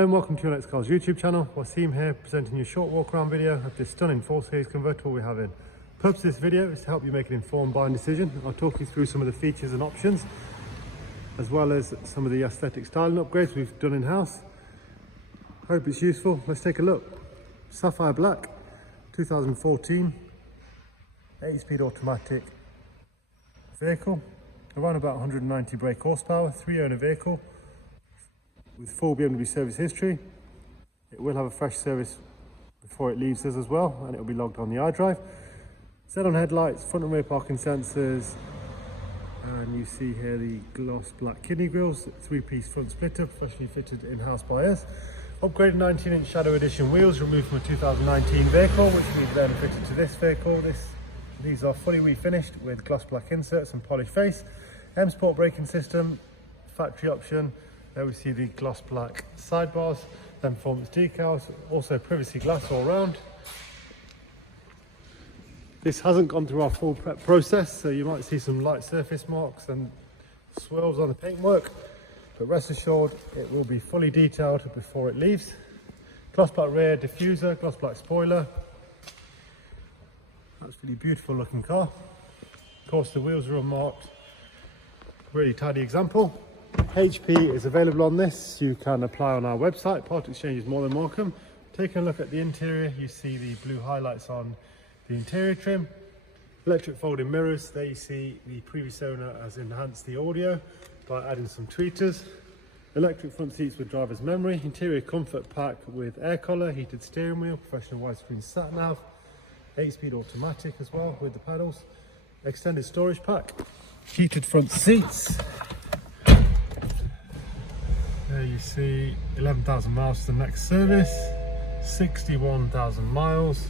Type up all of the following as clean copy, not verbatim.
And welcome to your Next Cars YouTube channel. Wasim here, presenting you a short walk around video of this stunning 4 Series convertible we have in. The purpose of this video is to help you make an informed buying decision. I'll talk you through some of the features and options, as well as some of the aesthetic styling upgrades we've done in-house. Hope it's useful. Let's take a look. Sapphire Black, 2014, 8-speed automatic vehicle, around about 190 brake horsepower, 3-owner vehicle, with full BMW service history. It will have a fresh service before it leaves us as well, and it will be logged on the iDrive. Xenon headlights, front and rear parking sensors, and you see here the gloss black kidney grills, 3-piece front splitter, professionally fitted in-house by us. Upgraded 19-inch Shadow Edition wheels removed from a 2019 vehicle, which we've then fitted to this vehicle. These are fully refinished with gloss black inserts and polished face. M Sport braking system, factory option. There we see the gloss black sidebars, then performance decals, also privacy glass all round. This hasn't gone through our full prep process, so you might see some light surface marks and swirls on the paintwork, but rest assured it will be fully detailed before it leaves. Gloss black rear diffuser, gloss black spoiler. Absolutely beautiful looking car. Of course the wheels are unmarked, really tidy example. HP is available on this. You can apply on our website. Part exchange is more than welcome. Taking a look at the interior, you see the blue highlights on the interior trim. Electric folding mirrors. There you see the previous owner has enhanced the audio by adding some tweeters. Electric front seats with driver's memory. Interior comfort pack with air collar, heated steering wheel, professional widescreen sat nav, 8-speed automatic as well with the pedals. Extended storage pack. Heated front seats. There you see 11,000 miles to the next service, 61,000 miles,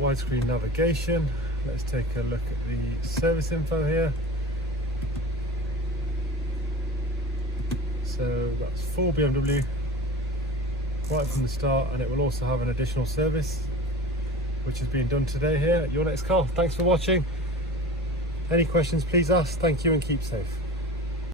widescreen navigation. Let's take a look at the service info here. So that's full BMW right from the start, and it will also have an additional service which is being done today here at Your Next Car. Thanks for watching. Any questions, please ask. Thank you and keep safe.